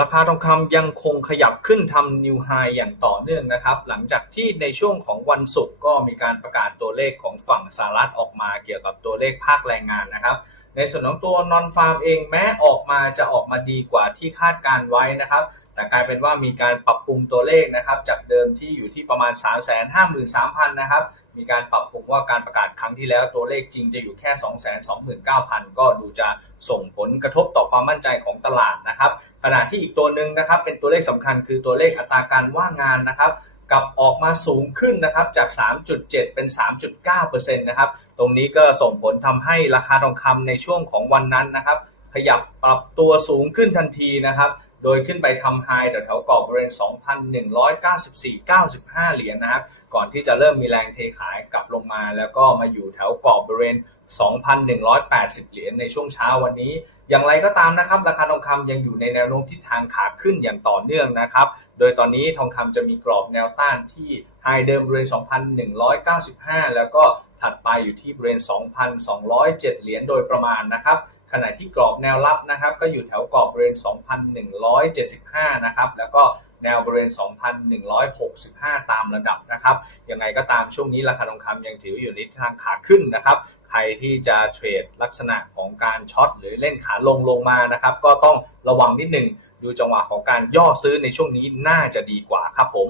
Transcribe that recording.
ราคาทองคำยังคงขยับขึ้นทำนิวไฮอย่างต่อเนื่องนะครับ หลังจากที่ในช่วงของวันศุกร์ก็มีการประกาศตัวเลขของฝั่งสหรัฐออกมาเกี่ยวกับตัวเลขภาคแรงงานนะครับ ในส่วนของตัวนอนฟาร์มเองแม้ออกมาจะออกมาดีกว่าที่คาดการไว้นะครับ แต่กลายเป็นว่ามีการปรับปรุงตัวเลขนะครับ จากเดิมที่อยู่ที่ประมาณ 3 5 3 0 0 0 นะครับ มีการปรับปรุงว่าการประกาศครั้งที่แล้วตัวเลขจริงจะอยู่แค่ 229,000 ก็ดูจะส่งผลกระทบต่อความมั่นใจของตลาดนะครับ ขณะที่อีกตัวหนึ่งนะครับเป็นตัวเลขสำคัญคือตัวเลขอัตราการว่างงานนะครับกับออกมาสูงขึ้นนะครับจาก 3.7 เป็น 3.9%นะครับตรงนี้ก็ส่งผลทำให้ราคาทองคำในช่วงของวันนั้นนะครับขยับปรับตัวสูงขึ้นทันทีนะครับ โดยขึ้นไปทำไฮแถวๆกรอบบริเวณ 2,194-95 เหรียญนะครับก่อนที่จะเริ่มมีแรงเทขายกลับลงมา แล้วก็มาอยู่แถวกรอบบริเวณ 2,180 เหรียญในช่วงเช้าวันนี้ อย่างไรก็ตามนะครับ ราคาทองคำยังอยู่ในแนวโน้มทิศทางขาขึ้นอย่างต่อเนื่องนะครับ โดยตอนนี้ทองคำจะมีกรอบแนวต้านที่ไฮเดิมบริเวณ 2,195 แล้วก็ถัดไปอยู่ที่บริเวณ 2,207 เหรียญโดยประมาณนะครับ ขณะที่กรอบแนวรับนะครับก็อยู่แถวกรอบบริเวณ 2,175 นะครับ แล้วก็แนวบริเวณ 2,165 ตามระดับนะครับ ยังไงก็ตามช่วงนี้ราคาทองคำยังถืออยู่ในทิศทางขาขึ้นนะครับ ใครที่จะเทรดลักษณะของการช็อตหรือเล่นขาลงลงมานะครับ ก็ต้องระวังนิดหนึ่งดูจังหวะของการย่อซื้อในช่วงนี้น่าจะดีกว่าครับผม